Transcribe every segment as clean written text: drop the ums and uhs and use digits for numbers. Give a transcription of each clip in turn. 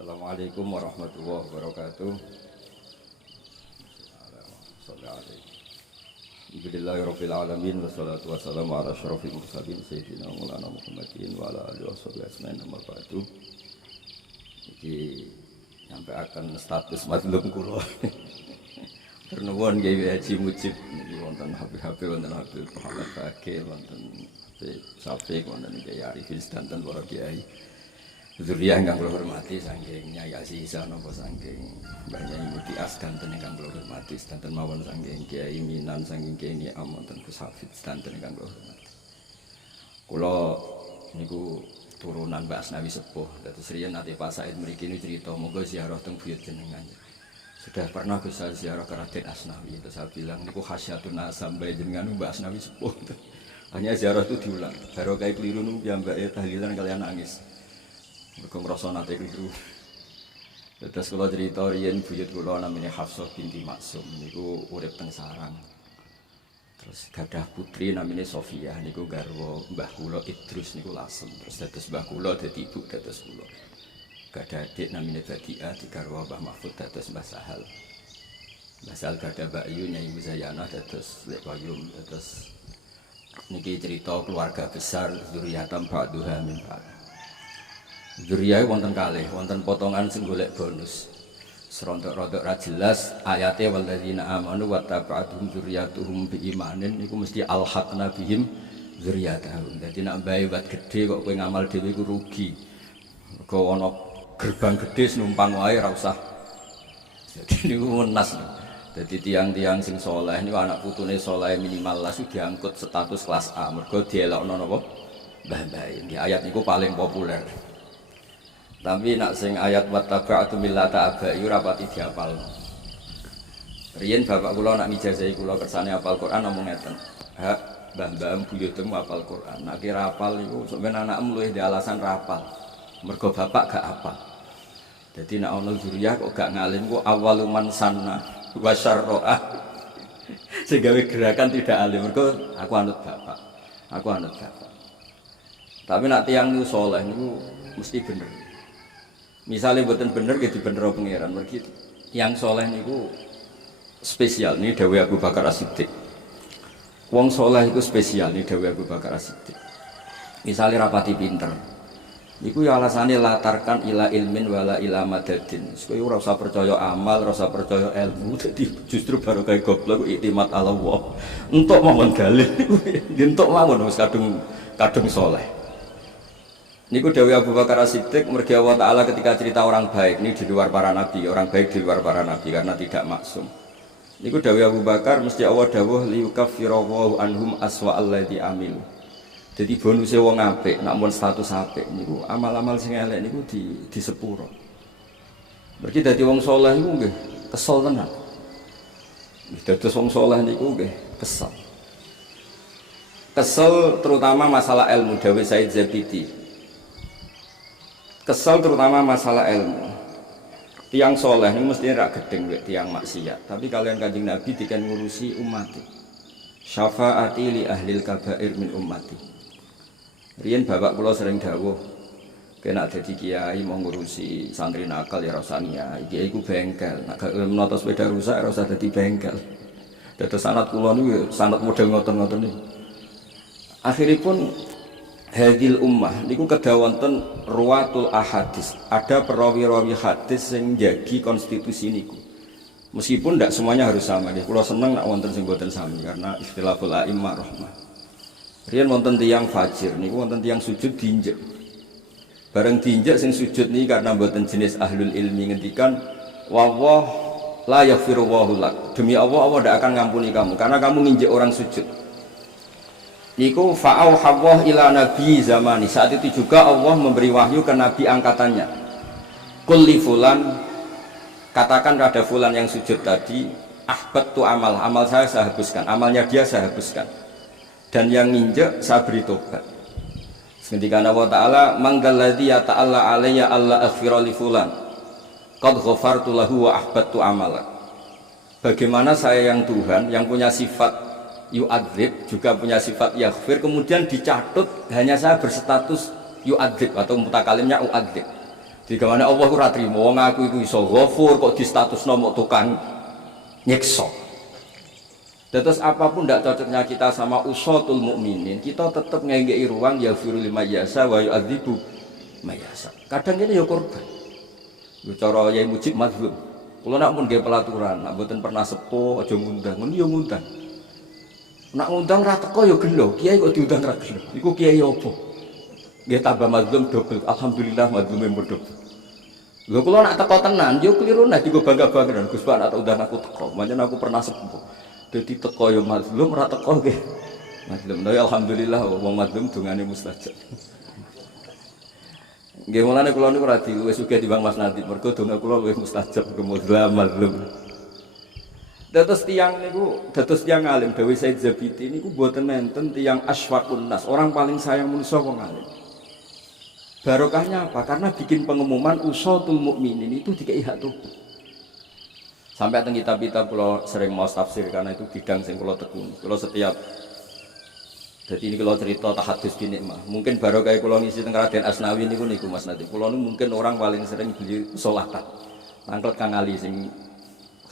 Assalamualaikum warahmatullahi wabarakatuh. Alhamdulillahirabbil alamin wassalatu wassalamu ala asyrofil mursalin sayyidina Maulana Muhammadin wa ala alihi washabihi ajmain amma ba'du. Iki sampai akan status madlum kula. Ternuwun nggih Haji Mujib niki wonten Habib wonten Habib Muhammad Bakil wonten Safiq wonten Kiai Arifin sedanten para kiai. Zuriyah ingkang kula hormati saking Nyai Aziza napa saking Mbah Nyai Mutias sedanten ingkang kula hormati sedanten mawon saking Kiai Minan saking Kiai Niam wonten Gus Hafid sedanten ingkang kula hormati. Kula niku turunan Mbak Asnawi Sepuh. Dados riyen ate Pak Said mriki niku crita monggo ziarah teng buyut jenengan. Sudah pernah Gus ziarah ke Raden Asnawi, terus saya bilang niku khasyatun asam bae jenengan Mbak Asnawi Sepuh. Hanya ziarah itu diulang. Baru kayak keliru niku ya Mbak tahlilan kalian nangis. Mergo ngrasa nate keliru. Terus kula cerita riyen buyut kula namanya Hafsah binti Maksum niku urip teng Sarang. Terus gadah putri namanya Sofia niku garwa Mbah kula Idrus niku Lasem. Terus dados Mbah kula dadi ibu dados kula. Gadah adik namanya Badia digarwa Mbah Mahfud dados Mbah Sahal. Mbah Sahal gadah Mbak Yu Nyai Muzayana dados Lek Payung dados niki cerita keluarga besar zuriatam ba'duha min ba'd. Zuriyah wonten kalih, wonten potongan sing golek bonus. Serontok-rontok ra jelas ayate walladzina amanu wa taba'atuhum dzurriyyatuhum biimanin niku mesti alhaqna bihim dzurriyyatahum. Dadi nek mbae wat gedhe kok kowe ngamal dhewe iku rugi. Mergo ana gerbang gedhe numpang wae ra usah. Dadi niku menas. Dadi tiang-tiang sing saleh niku anak putune saleh minimal las diangkut status kelas A. Mergo dielokno napa? Mbah-mbah. Di ayat niku paling populer. Tapi nak sing ayat wattaba'tu millata abai rapati dihafal. Riyen bapak kula nak mijazahi kula kersane hafal Quran ngomong ngeten. Hak mbah-mbah buyutmu hafal Quran. Nak kira hafal iku sampeyan anakmu luwih di alasan rapal. Mergo bapak gak hafal. Dadi nak ana zuriyah kok gak ngalim ku awaluman sanna wa syarra. Sing gawe gerakan tidak alim mergo aku anut bapak. Aku anut bapak. Tapi nak tiyang niku saleh niku mesti bener. Misalnya buatan bener gitu bener pengiran begitu. Yang soleh niku spesial nih Dawi Abu Bakar As-Siddiq. Wong soleh itu spesial nih Dawi Abu Bakar As-Siddiq. Misalnya rapati pinter. Niku ya alasannya latarkan ila ilmin wala ila madadin. Supaya ora usah percaya amal, ora usah percaya ilmu. Jadi justru baru kayak goblok iktimat ala Allah. Entuk mawon dalil. Entuk mawon wis kadung soleh. Niku Dawi Abu Bakar As-Siddiq mergi Allah Ta'ala ketika cerita orang baik ini di luar para nabi, orang baik di luar para nabi karena tidak maksum. Niku Dawi Abu Bakar mesti Allah dawuh liyukaffirawwahu anhum aswa alladzi amilu. Jadi bonusnya wong apik, nak mun status apik niku amal-amal sing elek niku di sepuro. Mergi dadi wong saleh niku nggih kesel tenan. Dados wong saleh niku nggih kesel. Kesel terutama masalah ilmu Dawi Said Zabidi. Kesal terutama masalah ilmu. Tiang soleh ini mesti rak gedeng tiang maksiat. Tapi kalian Kanjeng Nabi dikan ngurusi ummati. Syafaati li ahlil kabair min ummati. Riyen bapak kula sering dawuh, kena dadi kiai mau ngurusi santri nakal ya rasanya. Kiai iku bengkel. Nek gak menata sepeda rusak ora usah dadi bengkel. Dados sanad kula niku sanad model ngoten-ngoten niku. Akhiripun hadil ummah niku kedah wonten ruwatul ahadis. Ada perawi-rawi hadis sing njagi konstitusi niku. Meskipun tidak semuanya harus sama nggih. Kula seneng nek wonten sing boten sami karena ikhtilaful a'immah rahmah. Riyen wonten tiyang fajir niku wonten tiyang sujud diinjek. Bareng diinjek sing sujud niki karena boten jenis ahlul ilmi ngendikan wallah la yaghfiru wallahu lak. Demi Allah Allah tidak akan ngampuni kamu karena kamu nginjek orang sujud. Niku fa'au hawwah ila nabi zamani. Saat itu juga Allah memberi wahyu ke nabi angkatannya. Kulli fulan, katakan pada fulan yang sujud tadi, ahbatu amal saya hapuskan, amalnya dia saya hapuskan. Dan yang nginjek saya beri tobat. Ketika Allah Ta'ala mangdalladzi ya ta'ala alayya alla aghfira li fulan qad ghafartu lahu wa ahbatu amala. Bagaimana saya yang Tuhan yang punya sifat yu'adzib juga punya sifat yaghfir kemudian dicatut hanya saya berstatus yu'adzib atau mutakalimnya u'adzib. Digawane Allah ku ora trimo wong aku iku iso ghafur kok di status nomor tukang nyiksa. Terus apapun tidak cocoknya kita sama usatul mukminin, kita tetap ngengei ruang ya firu lima yasa wa yu'adzibu mayasa. Kadang ini ya korban. Yo cara Yai Mujib mazlum. Kula nak pun nggih pelaturan, nak mboten pernah sepuh aja ngundang, ngono ya ngundang. Nak ngundang ra teko ya gelo, kiai kok diundang ra gelo. Iku kiai apa? Nggih tambah mazlum dobel. Alhamdulillah mazlume dobel. Lho kula nak teko tenan yo kliru nek digo bangga-banggaan Gus Pak nak undang aku teko. Pancen aku pernah sepuh. Jadi teko ya mazlum, ora teko nggih. Mazlum, tapi alhamdulillah wong mazlum dungane mustajab. Nggih mulane kula niku ora diluwih sugih timbang Mas Nadib, mergo donga kula luwih mustajab kemuzlam mazlum. Dados tiyang niku, dados tiyang alim dawuh Said Zabidi niku mboten nenten tiyang asfaqun nas, orang paling sayang manusa wong alim. Barokahnya apa? Karena bikin pengumuman usatul mukminin itu dikai hak tobat. Sampai teng kitab-kitab kula sering mau tafsir karena itu bidang sing kula tekuni. Kula setiap jadi ini kalau cerita tahadus gini mah, mungkin baru kayak kula ngisi teng Raden Asnawi niku Mas Nadif. Kula niku mungkin orang paling sering beli sholatan. Nangklet Kang Ali sing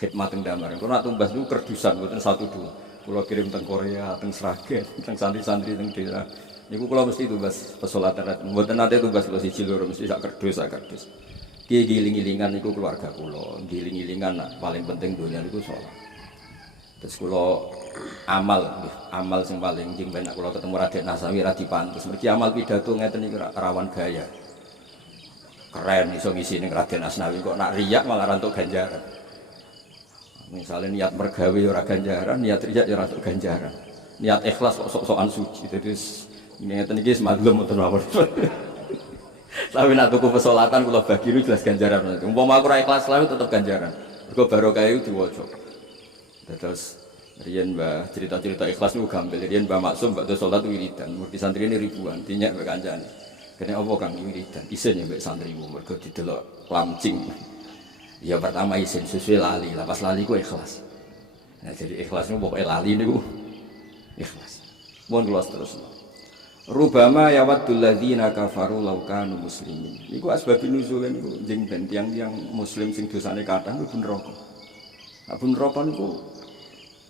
khidmat teng Damar. Kula nak tumbas niku kerdusan mboten 1 2. Kula kirim teng Korea, teng Sragen, teng santri-santri teng daerah. Niku kula mesti tumbas pesolatan. Mboten nate tumbas kula siji loro mesti sak kerdus. Ki giling-gilingan niku keluarga kula, giling-gilingan nah, paling penting dunia niku salat. Terus kula amal sing paling jeng ben kula ketemu Raden Nasawi ra dipantes. Mergi amal pidato ngeten niku rawan gaya. Keren iso ngisi ning Raden Asnawi kok nak riyak malah ra entuk ganjaran. Misalnya niat mergawe ora ganjaran, niat riyak ya ora entuk ganjaran. Niat ikhlas kok sok-sokan suci. Jadi ngeten iki semagem mboten mawon. Tapi nak tuku pesolatan kula bagi lu jelas ganjaran. Umpama aku ra ikhlas lawe tetep ganjaran. Mergo barokah iku diwaca. Terus riyen Mbah cerita-cerita ikhlas niku gampil. Riyen Mbah Maksum bakdo salat wiridan. Murid santri ini ribuan, dinyak mbek kancane. Kene apa Kang wiridan? Isin ya mbek santrimu mergo didelok lamcing. Ya pertama isin sesuai lali, lah pas lali ku ikhlas. Nah jadi ikhlas niku pokoke lali niku ikhlas. Mohon kula terus. Rubama yawaddul ladzina kafaru law kanu muslimin. Iku asbabun nuzul niku jeng ben tiyang-tiyang muslim sing dosane kathah niku neraka. Nek neraka niku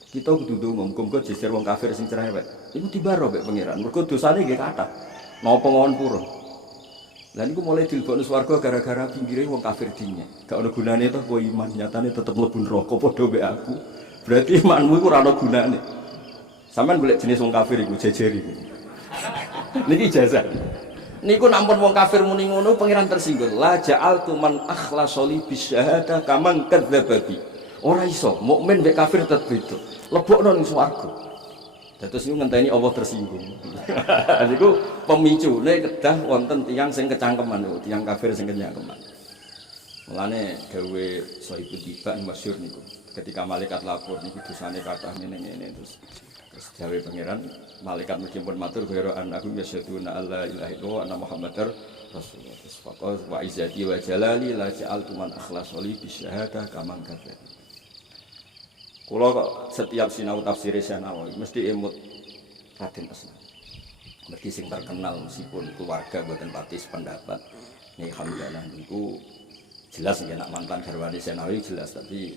kita kudu ndonga muga-muga jejer wong kafir sing cerewet. Iku dibaro mek pangeran. Mergo dosane nggih kathah. Napa ngawon purun. Lah niku mulai dilebokno swarga gara-gara pinggire wong kafir dinyek. Gak ono gunane toh kowe iman, nyatane tetep mlebu neraka padha mek aku. Berarti imanmu iku ora ono gunane. Sampeyan golek jenis wong kafir iku jejeri. Niki ijazah. Niku nampun wong kafir muni ngono pangeran tersinggung. La ja'altu man akhlasholi bisyahada kaman kadzababi. Ora iso mukmin mek kafir tetep beda. Lebokno ning swarga. Dados niku ngenteni Allah tersinggung. Niku pemicune kedah wonten tiyang sing kecangkeman niku, tiyang kafir sing kecangkeman. Mulane dawuh Sohibul Tiba masyhur niku. Ketika malaikat lapor niku dosane kathah ngene-ngene terus dawuh pangeran malaikat meskipun matur ghairu annahu yasyhaduna alla ilaha illallah anna muhammadar rasulullah faqad wa izzati wa jalali la ja'altu man akhlasholi bisyahada kaman kafir. Kula kok setiap sinau tafsir Nawawi mesti emut Raden Asnawi. Mergi sing terkenal meskipun keluarga mboten pati sependapat. Nih alhamdulillah niku jelas nggih nak mantan garwane Nawawi jelas tapi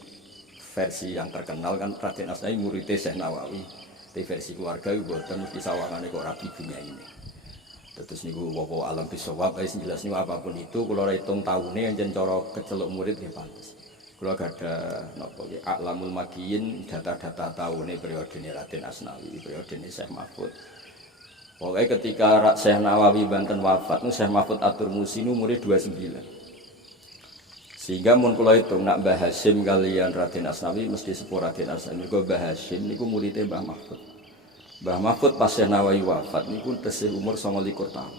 versi yang terkenal kan Raden Asnawi murid Syekh Nawawi. Di versi keluarga itu buatan mesti sawangane kok rapi dunia ini. Terus niku wawo alam bisawab, jelas niku apapun itu kalau hitung tahunnya yang cara kecelok murid ya pantas. Kalau ada nopo ya alamul magiin data-data tahunnya periode Raden Asnawi, periode Syekh Mahfud. Pokoknya ketika Syekh Nawawi Banten wafat, Syekh Mahfud Atur Musi nu murid 29. Sehingga mun kula hitung nak Mbah Hasyim kalian Raden Asnawi mesti sepuh Raden Asnawi. Mergo Mbah Hasyim niku muridé Mbah Mahfud. Mbah Mahfud pas Syekh Nawawi wafat niku tesih umur 29 tahun.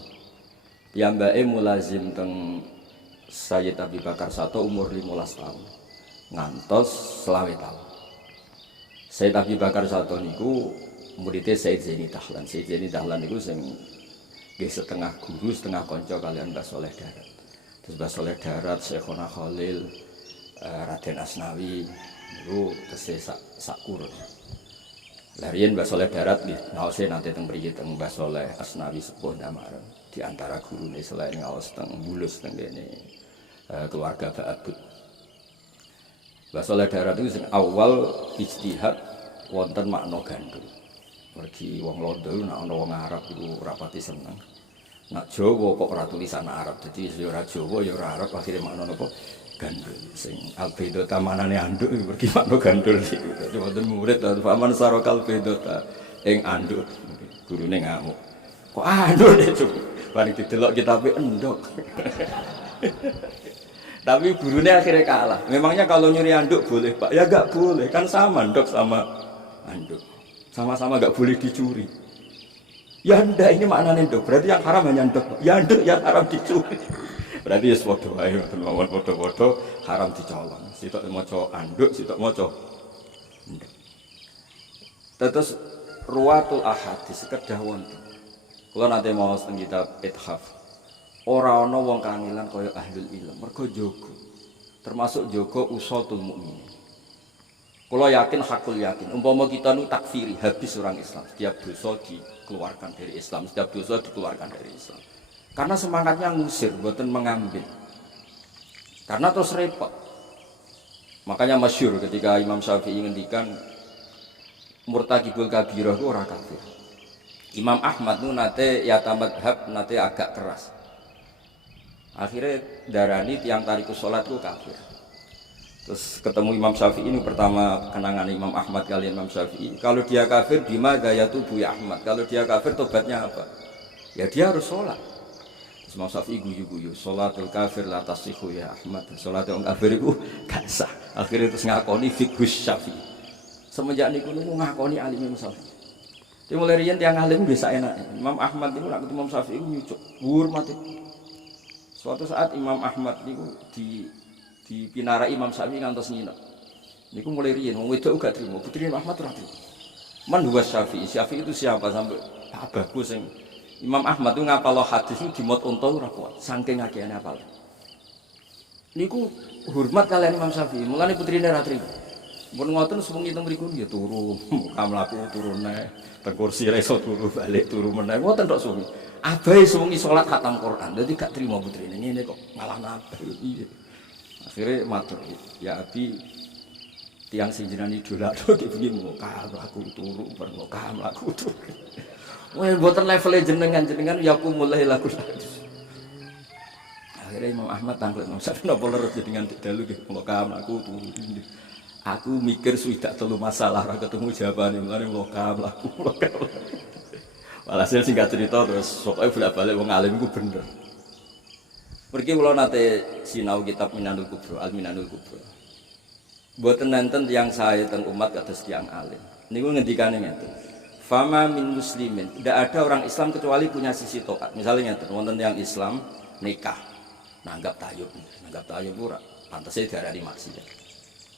Piyambake mulazim teng Sayyid Abi Bakar Sato umur 15 tahun. Ngantos 20 tahun. Sayyid Abi Bakar Sato niku muridé Sayyid Zaini Dahlan. Sayyid Zaini Dahlan niku sing nggih setengah guru, setengah kanca kalian Mbah Soleh Darat. Terus Mbah Soleh Darat, Syekhona Khalil, Raden Asnawi, itu tesih sak kurun. Larian Mbah Soleh Darat nggih, ngaose nanti teng mriki teng Mbah Soleh Asnawi sepuh Damar. Di antara gurune selain ngaos teng Bulus teng kene keluarga Ba'abud. Mbah Saleh Darat itu sing awal ijtihad wonten makna gandul. Mergi wong Londo nek ana wong Arab iku ora pati seneng. Nak Jawa kok ora tulisan Arab. Dadi ya ora Jawa ya ora Arab akhire makna napa gandul. Sing albedota manane anduk mergi makna gandul iki. Dadi wonten murid faman sarokal bedota ing anduk. Gurune ngamuk. Kok anduk Cuk? Bareng didelok kitabe endok. Tapi gurunya akhirnya kalah. Memangnya kalau nyuri anduk boleh Pak? Ya gak boleh, kan sama anduk sama anduk. Sama-sama gak boleh dicuri. Ya ndak, ini maknanya anduk. Berarti yang haram hanya anduk. Ya anduk yang haram dicuri. Berarti ya sepodo ae teman foto-foto haram dicolong. Sitok maca anduk, sitok maca anduk. Terus ruwatul ahadits kedah wonten. Kula nate maos teng kitab Ithaf. Ora ana wong kangelan kaya ahlul ilm, mergo jaga. Termasuk jaga usatul mukmin. Kula yakin hakul yakin, umpama kita nu takfiri habis orang Islam, setiap dosa dikeluarkan dari Islam, setiap dosa dikeluarkan dari Islam. Karena semangatnya ngusir, mboten mengambil. Karena terus repot. Makanya masyhur ketika Imam Syafi'i ngendikan murtakibul kabirah itu ora kafir. Imam Ahmad itu nate yatamadhab nate agak keras. Akhirnya darani tiang tarikus sholat itu kafir. Terus ketemu Imam Syafi'i ini pertama kenangan Imam Ahmad kalian Imam Syafi'i. Kalau dia kafir bima gaya tubuh ya Ahmad. Kalau dia kafir tobatnya apa? Ya dia harus sholat. Terus Imam Syafi'i guyu-guyu. Sholatul kafir la tasihhu ya Ahmad. Sholat yang kafir itu gak sah. Akhirnya terus ngakoni fiqhus Syafi'i. Semenjak niku niku ngakoni alim Imam Syafi'i. Dia mulai riyen tiang alim biasa enak. Imam Ahmad itu nak ketemu Imam Syafi'i nyucuk, hormati. Suatu saat Imam Ahmad niku di pinara Imam Syafi'i ngantos nginep. Niku mulai riyen wong wedok gak trimo, putri Imam Ahmad ora trimo. Man huwa Syafi'i? Syafi'i itu siapa sampai abahku sing Imam Ahmad itu ngapal hadis itu di mot unta ora kuat, saking akehane hafal. Niku hormat kalian Imam Syafi'i, mulane putrine ora trimo. Mun ngoten sewengi teng mriku ya turu, kamlaku turun nae, teng kursi ra iso turu balik turu meneh. Ngoten tok suwi. Abahe sewengi salat khatam Quran. Dadi gak trimo putrine ngene kok malah nabi. Iya. Akhire matur, ya Abi tiang sing jenengan idolakno iki bengi kamlaku turu, perno kamlaku turu. Wah, mboten level jenengan ya aku mulai lagu. Akhirnya Imam Ahmad tanglet, "Masa napa leres jenengan dalu nggih, kula kamlaku turu." Aku mikir swidak telu masalah ora ketemu jawabane mulane lokal aku. Walhasil singkat cerita terus pokoke bolak-balik wong alim iku bener. Pergi kula nate sinau kitab Minanul Kubra, Al-Minanul Kubra. Mboten nenten tiyang sae teng umat kados tiyang alim. Niku ngendikane ngeten. Fama min muslimin, tidak ada orang Islam kecuali punya sisi taat. Misalnya ngeten wonten tiyang Islam nikah, nanggap tayub ora pantese diarani maksiat.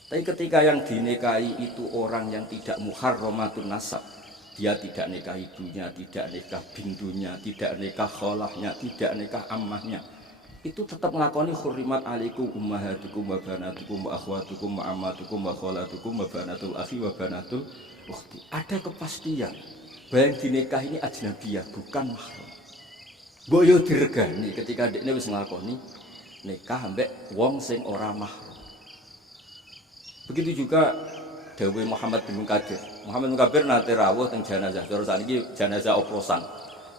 Tapi ketika yang dinikahi itu orang yang tidak muharramatun nasab, dia tidak nikah ibunya, tidak nikah bintunya, tidak nikah kholahnya, tidak nikah ammahnya, itu tetap ngelakoni hurrimat alaikum ummahatukum wa banatukum wa akhwatukum wa ammatukum wa kholatukum wa banatul akhi wa banatul ukhti. Ada kepastian bahwa yang dinikahi ini ajnabiyah, bukan mahram. Boyo diregani ketika dekne wis nglakoni nikah ambek wong sing ora mahram. Begitu juga dawuh Muhammad bin Munkadir. Muhammad bin Munkadir nate rawuh teng jenazah. Terus saniki jenazah oplosan.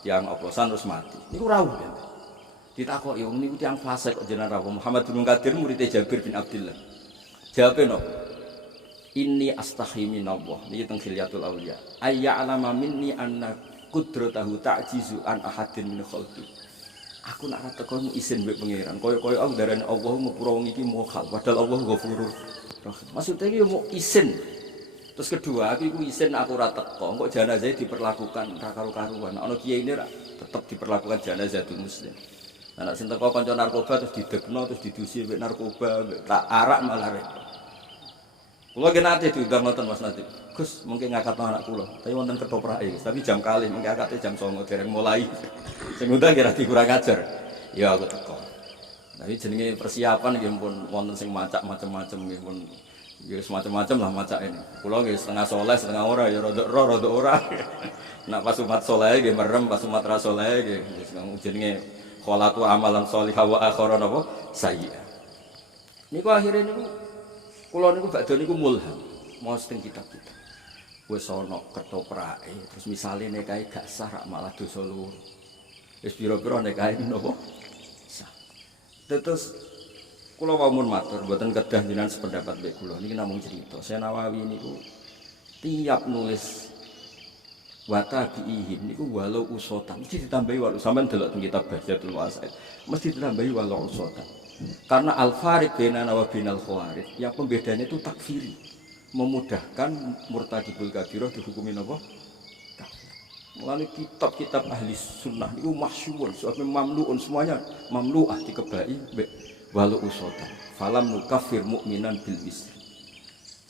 Tiang oplosan terus mati. Niku rawuh ya. Ditakoki wong niku tiyang fasik kok jenengan rawuh. Muhammad bin Munkadir murid Jabir bin Abdullah. Jawabe no. Inni astahi minallah. Niki teng Khilyatul Auliya. Ayya alama minni anna qudratahu ta'jizu an ahadin min khalqi. Aku nak teko izin mbek pangeran. Kaya-kaya aku darane Allah ngepura wong iki mokhal. Padahal Allah Ghafurur. Maksudnya ini mau izin. Terus kedua, aku izin aku ora teko, kok jenazah diperlakukan ra karo-karuan. Ana kiai ini tetap diperlakukan jenazah itu muslim. Anak sing teko kanca narkoba terus didekno terus didusi mbek narkoba, tak arak malah repot. Kula ki nate diundang ngoten Mas Natib. Gus, mungkin ngakatno anak kula, tapi wonten ketoprak tapi jam kalih mungkin akate jam 09.00 dereng mulai. Sing undang kira kurang ajar. Ya aku teko. Tapi jenenge persiapan nggih pun wonten sing macak macam-macam nggih pun ya semacam-macam lah macak ini. Kula nggih setengah saleh, setengah ora ya rada ora. Nak pas umat saleh nggih merem, pas umat ra saleh nggih jenenge kholatu amalan sholihah wa akharan apa sayyi'ah. Niku akhire niku kula niku badhe niku mulham maos teng kitab-kitab. Wis ana ketoprake terus misale nekae gak sah malah dosa loro. Wis pira-pira nekae napa? Sah. Terus kula wawon matur mboten kedah jenengan sependapat mek kula niki namung cerita. Saya Nawawi niku tiap nulis watabiihim niku walau usotan mesti ditambahi walau sampean delok teng kitab Bahjatul Wasaid mesti ditambahi walau usotan. Karena al-fariq bainana wa bainal khawarij yang pembedanya itu takfiri. Memudahkan murtadibul kabirah dihukumi napa? Kafir. Mulane kitab-kitab ahli sunnah niku masyhur, sampai mamluun semuanya mamluah dikebai walau usotan. Falam nukafir mukminan bil isri.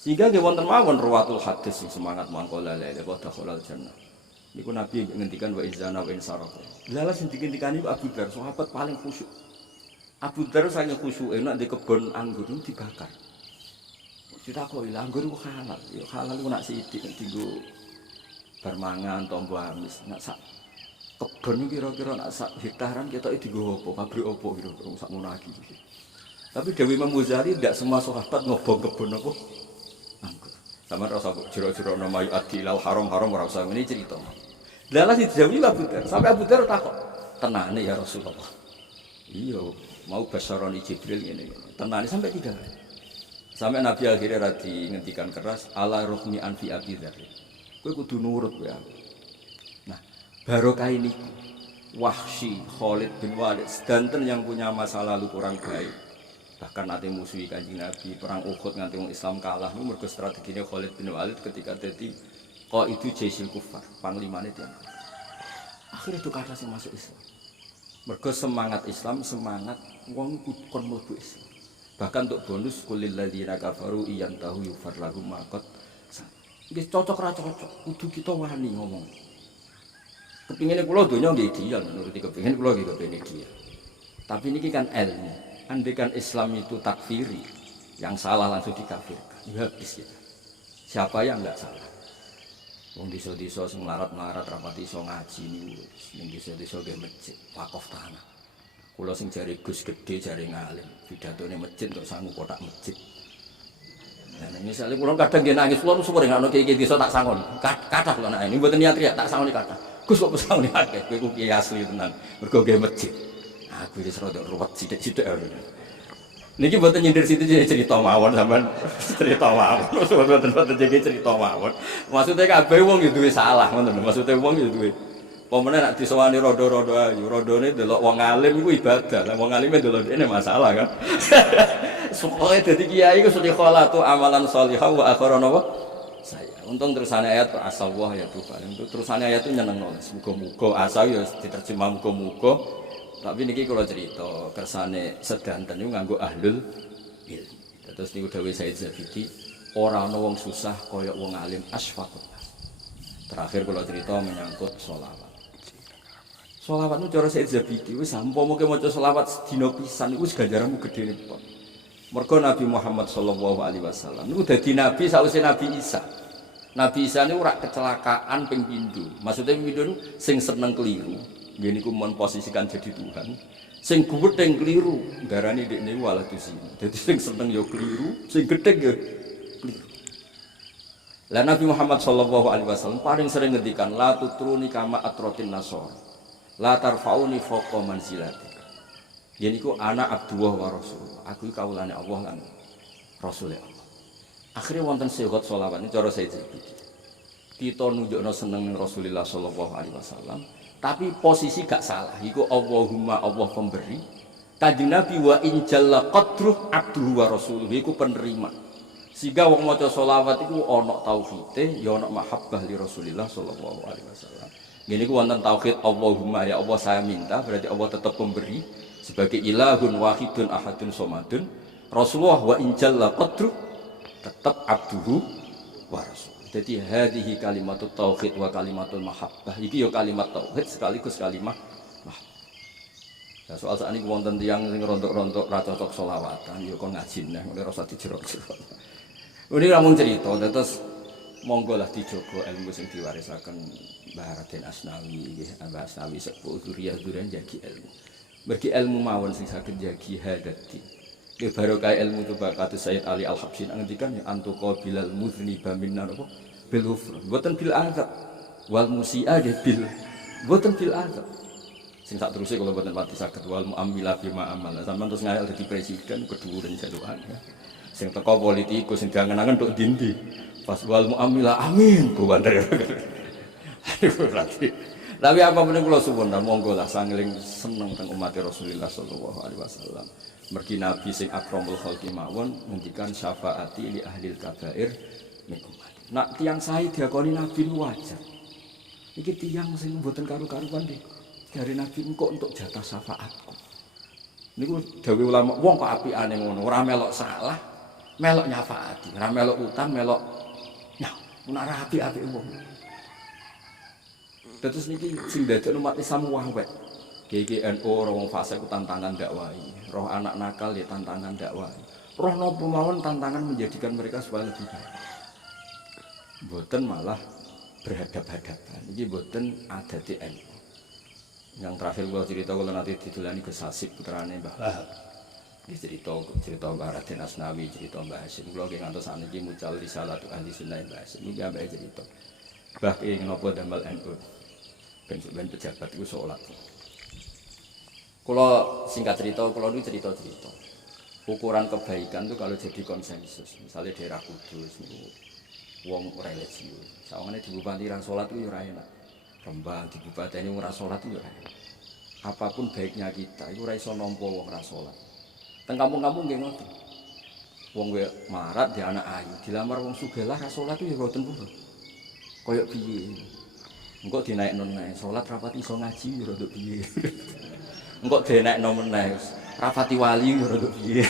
Sehingga nggih wonten mawon ruwatul hadis sing semangat mangko la ilaha illallah dakhalal jannah. Niku Nabi ngendikan wa izana wa insarafa. Lha sing dikendikani Abu Dzar, sahabat paling khusyuk. Abu Dzar sange khusyuke nek di kebon anggur dibakar. Ditakoki lha anggur ku halal. Ya halal ku nak sithik dienggo bar mangan tombo amis. Nak sak kebon kira-kira nak sak hektaran ketoke dienggo apa? Pabrik apa kira-kira sak ngono iki. Tapi Dewi Imam Ghazali tidak semua sahabat ngobong kebon apa? Anggur. Sama rasa jero-jero nama adilal haram-haram ora usah ngene cerita. Lah lah dijawab Abu Dzar. Sampai Abu Dzar takok, "Tenane ya Rasulullah." Iya, mau basaroni Jibril ngene. Tenane sampai tidak. Sampai Nabi akhirnya radi ngendikan keras, "Ala ruhmi anfi Abi Dzar." Kowe kudu nurut kowe. Nah, barokah ini Wahsy, Khalid bin Walid, sedanten yang punya masa lalu kurang baik. Bahkan nanti musuhi Kanjeng Nabi, perang Uhud nganti wong Islam kalah niku mergo strategine Khalid bin Walid ketika dadi qaidu jaisil kufar, panglimane dia. Akhirnya itu kata sing masuk Islam. Mergo semangat Islam, semangat wong kon mlebu Islam. Bahkan untuk bonus kulil ladzina kafaru iyantahu yufar lahum maqad. Nggih cocok ra cocok, kudu kita wani ngomong. Kepingine kula donya nggih ideal, nuruti kepingin kula nggih kepengin ideal. Tapi niki kan ilmu. Andaikan Islam itu takfiri, yang salah langsung dikafirkan. Ya habis ya. Siapa yang enggak salah? Wong desa-desa sing melarat-melarat rapati iso ngaji niku, ning desa-desa nggih masjid, wakaf tanah. Kula sing jare Gus Gedhe jare ngalim, pidatone masjid kok sangu kotak masjid. Nah, misalnya kula kadang nggih nangis, kula suwere ngono iki desa tak sangoni. Kathah kula nek ini mboten niat riya tak sangoni kathah. Gus kok pesangoni akeh, kowe ku kiai asli tenan. Mergo nggih masjid. Aku wis rada ruwet sithik-sithik. Niki mboten nyindir situ cerita mawon sampean cerita mawon. Mboten cerita mawon. Maksude kabeh wong yo duwe salah ngoten lho. Maksude wong yo duwe. Pomene nek disowani rodo-rodo ayu, rodone delok wong alim iku ibadah. Lah wong alime delok dene masalah kan. Supaya dadi kiai iku sulikholatu amalan sholihah wa akhara napa? Saya. Untung terusane ayat asawah ya Tuhan. Untuk terusane ayat itu nyenengno. Muga-muga asal ya diterjemah muga-muga. Tapi niki kalau cerita kersane sedanten niku nganggo ahlul ilmi. Terus niku dawuh Said Zabidi, ora ana wong susah kaya wong alim asfaqut. Terakhir kalau cerita menyangkut sholawat. Sholawat niku cara Said Zabidi wis sampun mungkin maca sholawat sedina pisan niku wis ganjaranmu gedhe niku. Mergo Nabi Muhammad sallallahu alaihi wasallam niku dadi nabi sakwise Nabi Isa. Nabi Isa niku ora kecelakaan ping pindho. Maksudnya ping pindho niku sing seneng keliru. Gini ku memposisikan jadi Tuhan, sing gudeng keliru, darani dekne waladus ini. Jadi sing seneng yo keliru, sing gedeng yo keliru. Lah Nabi Muhammad sallallahu alaihi wasallam paling sering ngendikan la tutruni kama atrotin nasor, la tarfauni fawqa manzilati. Gini ku ana Abdullah wa Rasul, aku kaulane Allah lan Rasul Allah. Akhirnya wonten sehat sholawat ini cara saya jadi. Kita nunjukno seneng Rasulullah sallallahu alaihi wasallam. Tapi posisi gak salah, iku Allahumma Allah pemberi. Kanjeng Nabi wa injalla qadruh abduhu wa rasuluh, iku penerima. Sehingga wong maca selawat iku ana tauhide, ya ana mahabbah li Rasulillah sallallahu alaihi wasallam. Ngene iku wonten tauhid Allahumma ya Allah saya minta, berarti Allah tetap pemberi sebagai ilahun wahidun ahadun somadun. Rasulullah wa injalla qadruh tetap abduhu wa rasuluh. Jadi hadhihi kalimatut tauhid wa kalimatul mahabbah. Iki ya kalimat tauhid sekaligus kalimat mahabbah. Ya soal saat ini wonten tiyang sing rontok-rontok ra cocok selawatan ya kon ngaji neh ngene ora usah dijero-jero. Ini namung cerita terus monggo lah dijogo ilmu sing diwarisaken Mbah Raden Asnawi nggih Mbah Asnawi sepuh zuriyah-zuriyah jagi ilmu. Mergi ilmu mawon sing saged jagi hadati. Ke barokah ilmu itu kata Sayyid Ali Al-Habsyi ngendikan ya antuqa bilal mudhniba minna apa bil ghufran mboten bil azab wal musi'a bil mboten bil azab sing sak terusé kalau mboten pati saged wal mu'amila bima amal sampean terus ngayal dadi presiden kedhuwuren jalukan ya sing teko politikus sing diangen-angen tok ndi pas wal mu'amila amin kuwi berarti tapi apa meneh kula suwun monggo lah sangeling seneng teng umat Rasulullah sallallahu alaihi wasallam. Mergi Nabi sing akramul khalqi mawon ngendikan syafaati li ahlil kabair niku. Nak tiyang sae diakoni Nabi wajar. Iki tiyang sing mboten karu-karuan nggih. Dari Nabi engko untuk jatah syafaatku. Niku dawuh ulama wong kok apikane ngono, ora melok salah, melok nyafaati, ora melok utang, melok nyah, ora apik-apik wong. Terus niki sing dadekno umat Islam wawet. GGNU roh fase ku tantangan dakwai, roh anak nakal ya tantangan dakwai, roh nopo mawon tantangan menjadikan mereka supaya lebih baik. Boten malah berhadap-hadapan. Iki boten adate NU. Yang terakhir gua cerita kalau nanti ditulani ke Sasib putrane Mbah Lahab. Iki cerita Mbah Raden Asnawi, cerita Mbah Hasyim. Kula nggih ngantos saniki mucal risalatu ahli sunnah Mbah Hasyim. Iki ambek cerita. Mbah ki napa damel NU. Ben pejabat iku salat. Kalau singkat cerita, kalau ini cerita-cerita ukuran kebaikan itu kalau jadi konsensus misalnya daerah Kudus wong religius sawangannya di bupati ra sholat itu ora enak Rembang di bupati ini ora sholat itu ora enak apapun baiknya kita itu ora iso nampa wong ra sholat teng kampung-kampung nggih ngoten wong kowe marat di anak ayu dilamar wong sugih lah ra sholat itu ya mboten purun koyo piye engko dinaikno neh sholat rapati iso ngaji ya rada piye engkau denekno meneh rapati wali rada piye.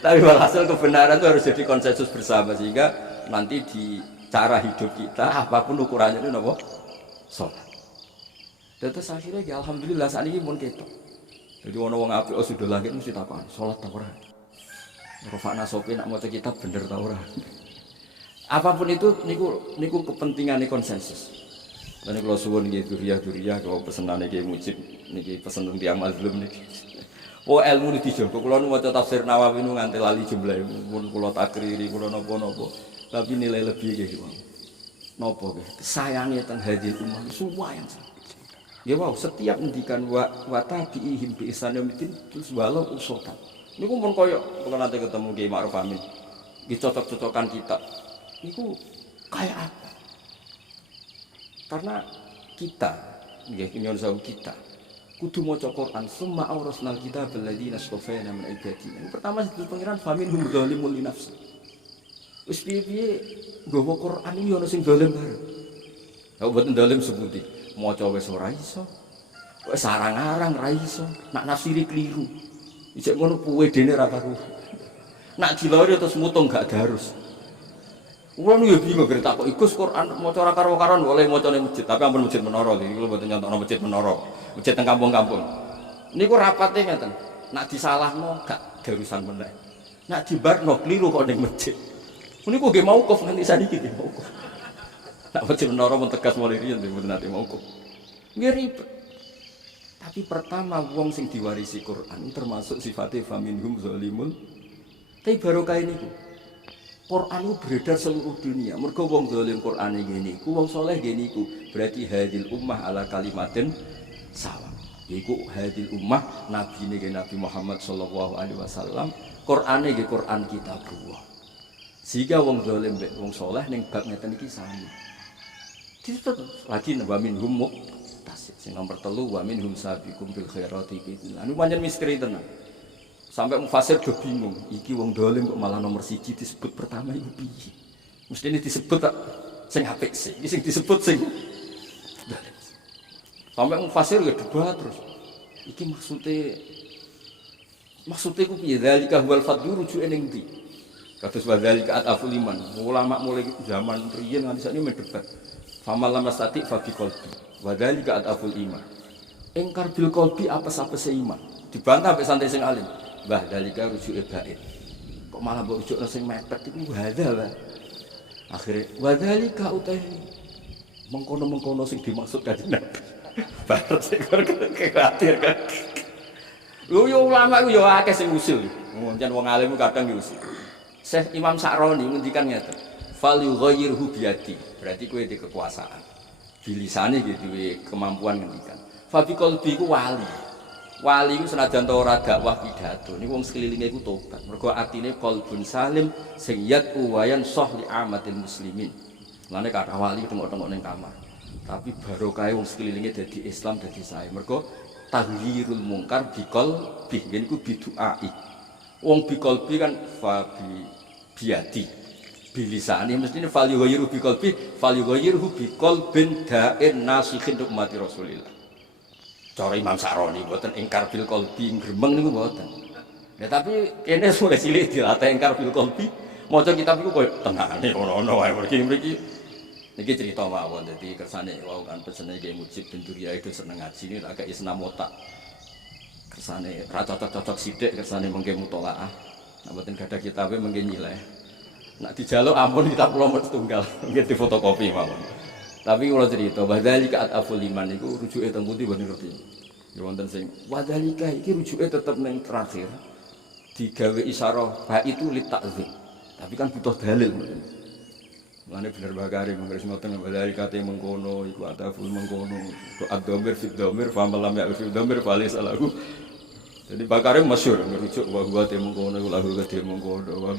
Tapi walhasil kebenaran itu harus jadi konsensus bersama sehingga nanti di cara hidup kita apapun ukurannya itu napa salat. Terus akhirnya ya alhamdulillah saat ini pun ketok. Jadi ono wong apik sudah langit mesti takon salat ta ora. Rofana sopi nak maca kitab bener ta ora. Apapun itu niku kepentingan konsensus. Dan kalau suwun nggih duriah kalau pesenane Ki Mujib niki pesen teng tiyang mazlum niki. Oh ilmu niki dijogo kula nu maca tafsir Nawawi nu nganti lali jumlahe pun kula takriri kula napa-napa. Tapi nilai lebih nggih Bang. Napa nggih? Sayange teng hadil ummah semua yang ya wow setiap ngendikan wa tabiihim bi ihsaniyumiddin terus walau usotan. Niku pun koyo kula nanti ketemu Ki Ma'ruf Amin. Nggih cocok-cocokan kitab. Niku kayak apa? Karena kita, nggih nyuwun sewu kita, kudu maca Quran, summa awrasnal kitab alladziina astafayna min ibadina. Pertama disebut pangeran faminhum dzalimun li nafsi. Wis piye-piye nggawa Quran iki ana sing zalim bareng. Ya mboten zalim sepundi, maca wis ora iso. Wis sarang-arang ra iso, nak nafsiri keliru. Ijek ngono kuwe dene ra karu. Nak dilori terus mutung gak darus. Kulo nu ya bingung gara takok Gus Quran maca ora karo-karon oleh macane masjid, tapi ampun masjid menara iki kula mboten nyontokno masjid menara. Masjid teng kampung-kampung. Niku rapate ngeten. Nak disalahno gak darusan meneh. Nak dibarno kliru kok ning masjid. Niku nggih mauquf nganti saniki nggih mauquf. Nak masjid menara pun tegas mulai riyen mboten nate mauquf. Nggih ribet. Tapi pertama wong sing diwarisi Quran termasuk sifate faminhum zalimul. Tapi barokah niku. Quran itu beredar seluruh dunia. Mergo wong zalim Quran ngene iku, wong saleh ngene iku. Berarti hadil ummah ala kalimatin sawa. Yaiku hadil ummah nabi niki Nabi Muhammad sallallahu alaihi wasallam, Qur'ane nggih Qur'an kitabullah. Sehingga wong zalim mek wong saleh ning bab ngeten iki sami. Ditut lagi wa minhum muqtasid. Sing nomor 3 wa minhum sabiqum bil khairati bi. Anu pancen misteri tenan. Sampai mufasir do bingung, iki wong dolim kok malah nomor 1 disebut pertama iku piye? Mesti ini disebut tak sing apik sih, iki sing disebut sing dolim. Sampai mufasir ya debat terus. Iki maksudnya ku piye? Dzalika huwal fadlu rujuke ning ndi? Kados wadzalika ataful iman. Ulama mulai zaman riyen nganti sakniki mendebat. Famal lam yastati fa bi qalbi. Wadzalika ataful iman. Engkar bil qalbi apa-apa iman. Dibantah sampai santri sing alim. Mbah dalika rujuke bait. Kok malah mbok rujukno sing mepet iku hadza wae. Akhire wadzalika utahi mengkono-mengkono sing dimaksud Kanjeng Nabi. Bar sing khawatir kan. Lho yo ulama iku yo akeh sing usul. Jan wong alim kadang yo usul. Syekh Imam Sa'roni ngendikan ngeten. Fal yughayyirhu biyadi. Berarti kowe di kekuasaan. Bilisane iki duwe kemampuan ngendikan. Fa bi qalbi ku wali. Wali ku senajan ta ora dakwah pidato. Niku wong sekelilinge iku tobat. Mergo atine qalbun salim sing yatu wayan soh li amatil muslimin. Lane kathah wali tengok-tengok ning kamar. Tapi barokah wong sekelilinge dadi Islam dadi sae. Mergo taghyirul mungkar bikol ngene iku biduai. Wong bikol kan fa bi biadi. Bilisane mestine fal yughayyiru bikol fal yughayyiru bikol bin da'in nasikhin ummati Rasulillah. Cara Imam Sa'roni mboten ingkar bil qalbi gremeng niku mboten. Ya tapi kene mulai cilik dilatih ingkar bil qalbi. Maca kitab iku koyo tengane ono-ono wae mriki niki cerita mawon dadi kersane wau kan pesene Ki Mujib bin Durya itu seneng ngaji ini agak isna otak. Kersane ra cocok-cocok sithik kersane mengke mutolaah. Nek mboten gadah kitabe mengke nyileh. Nek dijaluk ampun kitab kula mung setunggal, nggih difotokopi mawon. Tapi kalau cerita wadhalika ataful liman itu rujuke teng pundi mboten ngerti. Ya wonten sing wadhalika iki rujuke tetep ning terakhir. Digawe isyarah ba itu li ta'zim. Tapi kan butuh dalil. Mane bener bakare mengris ngoten wadhalika te mengkono iku ataful mengkono. Doa dhamir fi dhamir fa malam ya fi dhamir falis alahu. Jadi bakare masyhur merujuk wa huwa te mengkono iku lahu te mengkono.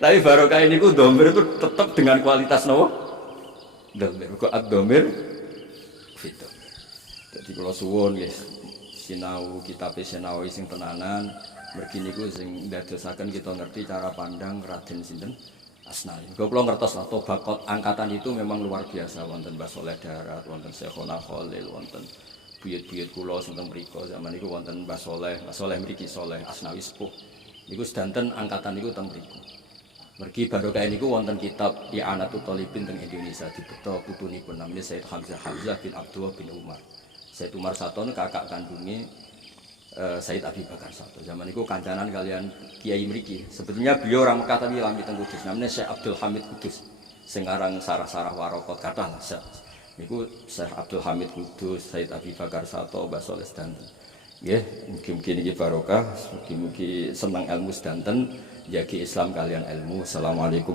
Tapi barokah ini ku dhamir itu tetap dengan kualitas napa? Dhamir kok ad-dhamir fitur. Dadi kula suwun nggih sinau kitab Senawi sing tenanan mergi niku sing ndadosaken kita ngerti cara pandang Raden sinten Asnawi. Kula ngertos atau bakot angkatan itu memang luar biasa wonten Mbah Saleh Darat, wonten Syekhona Khalil, wonten buyut-buyut kula sing teng mriku zaman niku wonten Mbah Saleh mriki Saleh Asnawi sepuh. Niku sedanten angkatan niku teng mriku. Mergi barokah niku wonten kitab I'anatul Thalibin teng Indonesia dibeto putunipun namanya Said Hamzah bin Abdullah bin Umar. Said Umar Sato kakak kandungnya Said Abi Bakar Sato. Zaman niku kancanan kalian kiai mriki. Sebetulnya beliau orang Mekah tapi lami teng Kudus. Namanya Syekh Abdul Hamid Kudus. Sing aran sarah-sarah warokot kathah lah. Niku Syekh Abdul Hamid Kudus, Said Abi Bakar Sato, Mbah Saleh sedanten. Nggih, mugi-mugi niki barokah, mugi-mugi seneng ilmu sedanten. Jagi Islam kalian ilmu. Assalamualaikum.